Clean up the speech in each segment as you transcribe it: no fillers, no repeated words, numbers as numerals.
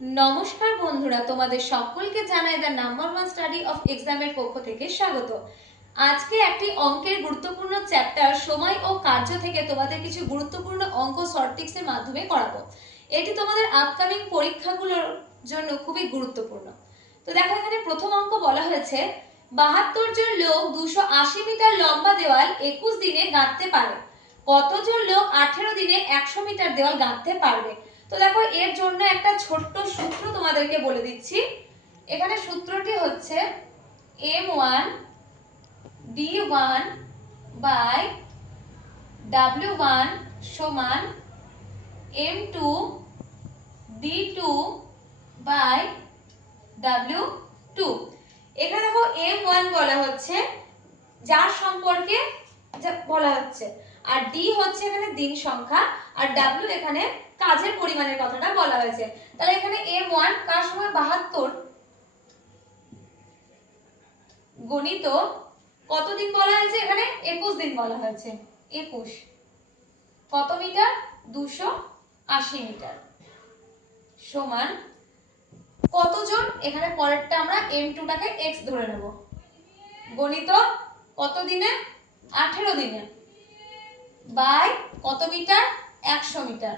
নমস্কার বন্ধুরা, তোমাদের সকলকে জানাই the number one study of এক্সামের পক্ষ থেকে স্বাগত। আজকে একটি অঙ্কের গুরুত্বপূর্ণ চ্যাপ্টার সময় ও কার্য থেকে তোমাদের কিছু গুরুত্বপূর্ণ অঙ্ক শর্ট ট্রিক্সের মাধ্যমে করাবো। এটি তোমাদের আপকামিং পরীক্ষাগুলোর জন্য খুবই গুরুত্বপূর্ণ। তো দেখো, এখানে প্রথম অঙ্ক বলা হয়েছে 72 জন লোক 280 মিটার লম্বা দেওয়াল 21 দিনে গাঁথতে পারে। কতজন লোক 18 দিনে 100 মিটার দেওয়াল গাঁথতে পারবে? তো দেখো, এর জন্য একটা ছোট্ট সূত্র তোমাদেরকে বলে দিচ্ছি। এখানে সূত্রটি হচ্ছে m1 d1 বাই w1 সমান m2 d2 বাই w2। এখানে দেখো m1 বলা হচ্ছে যার সম্পর্কে বলা হচ্ছে, আর ডি হচ্ছে এখানে দিন সংখ্যা, আর ডাব্লিউ এখানে কাজের পরিমাণের কথাটা বলা হয়েছে। তাহলে এখানে m1 কার সমান 72 গণিত কত দিন বলা হয়েছে, এখানে 21 দিন বলা হয়েছে। 21 কত মিটার? 280 মিটার সমান কতজন, এখানে পরেরটা আমরা m2 টাকে x ধরে নেব, গণিত কত দিনে? 18 দিনে বাই কত মিটার? 100 মিটার।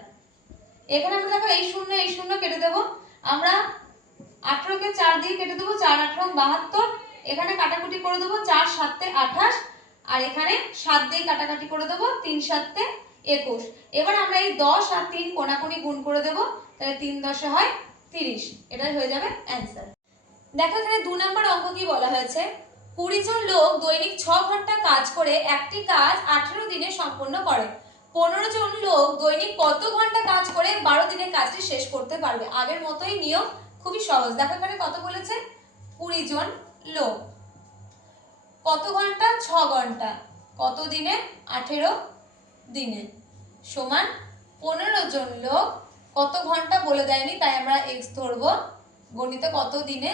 এখানে আমরা দেখো এই শূন্য কেটে দেব, আমরা 18 কে 4 দিয়ে কেটে দেব, 4 18 72। এখানে কাটাকুটি করে দেব, 4 7 28, আর এখানে 7 দিয়ে কাটাকাটি করে দেব, 3 7 21। এবার আমরা এই 10 আর 3 কোণাকুণি গুণ করে দেব, তাহলে 3 10 হয় 30। এটাই হয়ে যাবে অ্যানসার। দেখো এখানে 2 নম্বর অঙ্ক কি বলা হয়েছে, 20 জন লোক দৈনিক 6 ঘন্টা কাজ করে একটি কাজ 18 দিনে সম্পন্ন করে। 15 জন লোক দৈনিক কত ঘন্টা কাজ করে 12 দিনে কাজটি শেষ করতে পারবে? আগের মতোই নিয়ম, খুবই সহজ। দেখো এখানে কত বলেছে, 20 জন লোক, কত ঘন্টা? 6 ঘন্টা, কত দিনে? 18 দিনে, সমান 15 জন লোক, কত ঘন্টা বলে দেয়নি তাই আমরা x ধরবো, গণিতে কত দিনে?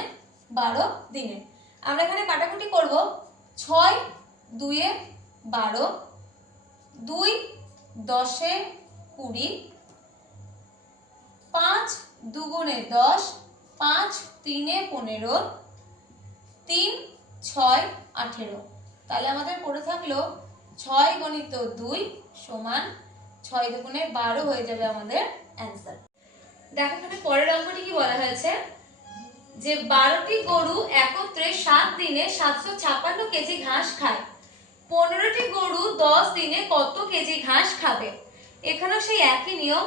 12 দিনে। আমরা এখানে কাটাকুটি করব, 6 2 এ 12, 2 10 এ 20, 5 2 গুণে 10, 5 3 এ 15, 3 6 18। তাহলে আমাদের পড়ে থাকলো 6 গণিত 2 সমান 6 দুগুণে 12 হয়ে যাবে আমাদের অ্যানসার। দেখো এখানে পরের অঙ্কটি কি বলা হয়েছে, যে 12টি গরু একত্রে 7 দিনে 756 কেজি ঘাস খায়। 15টি গরু 10 দিনে কত কেজি ঘাস খাবে? এখানে সেই একই নিয়ম,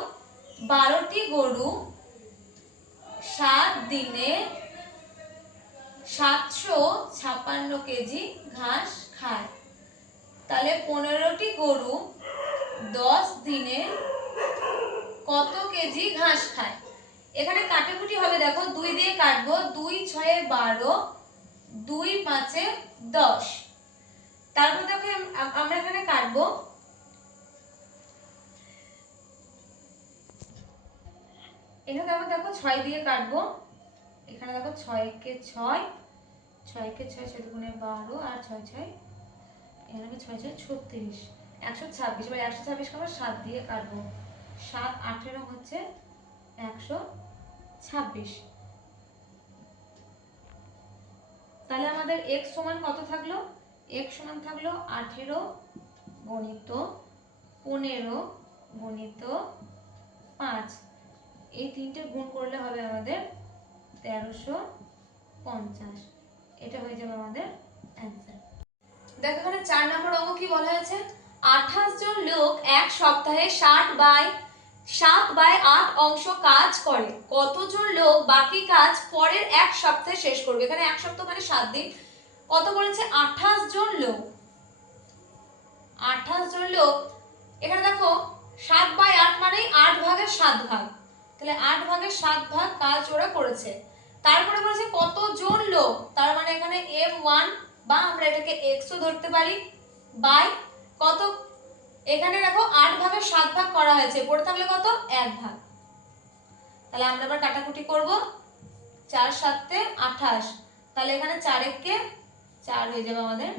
12টি গরু 7 দিনে 756 কেজি ঘাস খায়, তাহলে 15টি গরু 10 দিনে কত কেজি ঘাস খায়? এখানে কাটাকুটি হবে, দেখো 2 দিয়ে কাটবো, 2 6 এ 12, 2 5 এ 10। তারপর দেখো আমরা এখানে কাটবো, এখানে দেখো 6 দিয়ে কাটবো, এখানে দেখো 6 কে 6, 6 কে 6 6 দুগুণে 12, আর 6 6 এখানে 6 6 36, 126। এবার 126 কে আমরা 7 দিয়ে কাটবো, 7 18 হচ্ছে 126। তাহলে আমাদের x সমান কত থাকলো? x সমান থাকলো 18 গণিত 15 গণিত 5। এই তিনটে গুণ করলে হবে আমাদের 1350। এটা হয়ে যাবে আমাদের অ্যানসার। দেখো এখানে 4 নম্বর অঙ্ক কি বলা হয়েছে, 28 জন লোক এক সপ্তাহে 7/8 অংশ কাজ করে। কতজন লোক বাকি কাজ পরের এক সপ্তাহে শেষ করবে? এখানে এক সপ্তাহ মানে 7 দিন। কত বলেছে? 28 জন লোক, 28 জন লোক। এখানে দেখো 7/8 মানে 8 ভাগের 7 ভাগ, তাহলে 8 ভাগের 7 ভাগ কাজ ওরা করেছে। তারপরে বলেছে কতজন লোক, তার মানে এখানে m1 বা আমরা এটাকে x ও ধরতে পারি, বাই কত, এখানে দেখো 8 ভাগের 7 ভাগ করা হয়েছে, পড়ে থাকলে কত? 1 ভাগ। তাহলে আমরা এবার কাটাকুটি করব, 4 7 28, তাহলে এখানে 4 1 কে 4 হয়ে যাবে আমাদের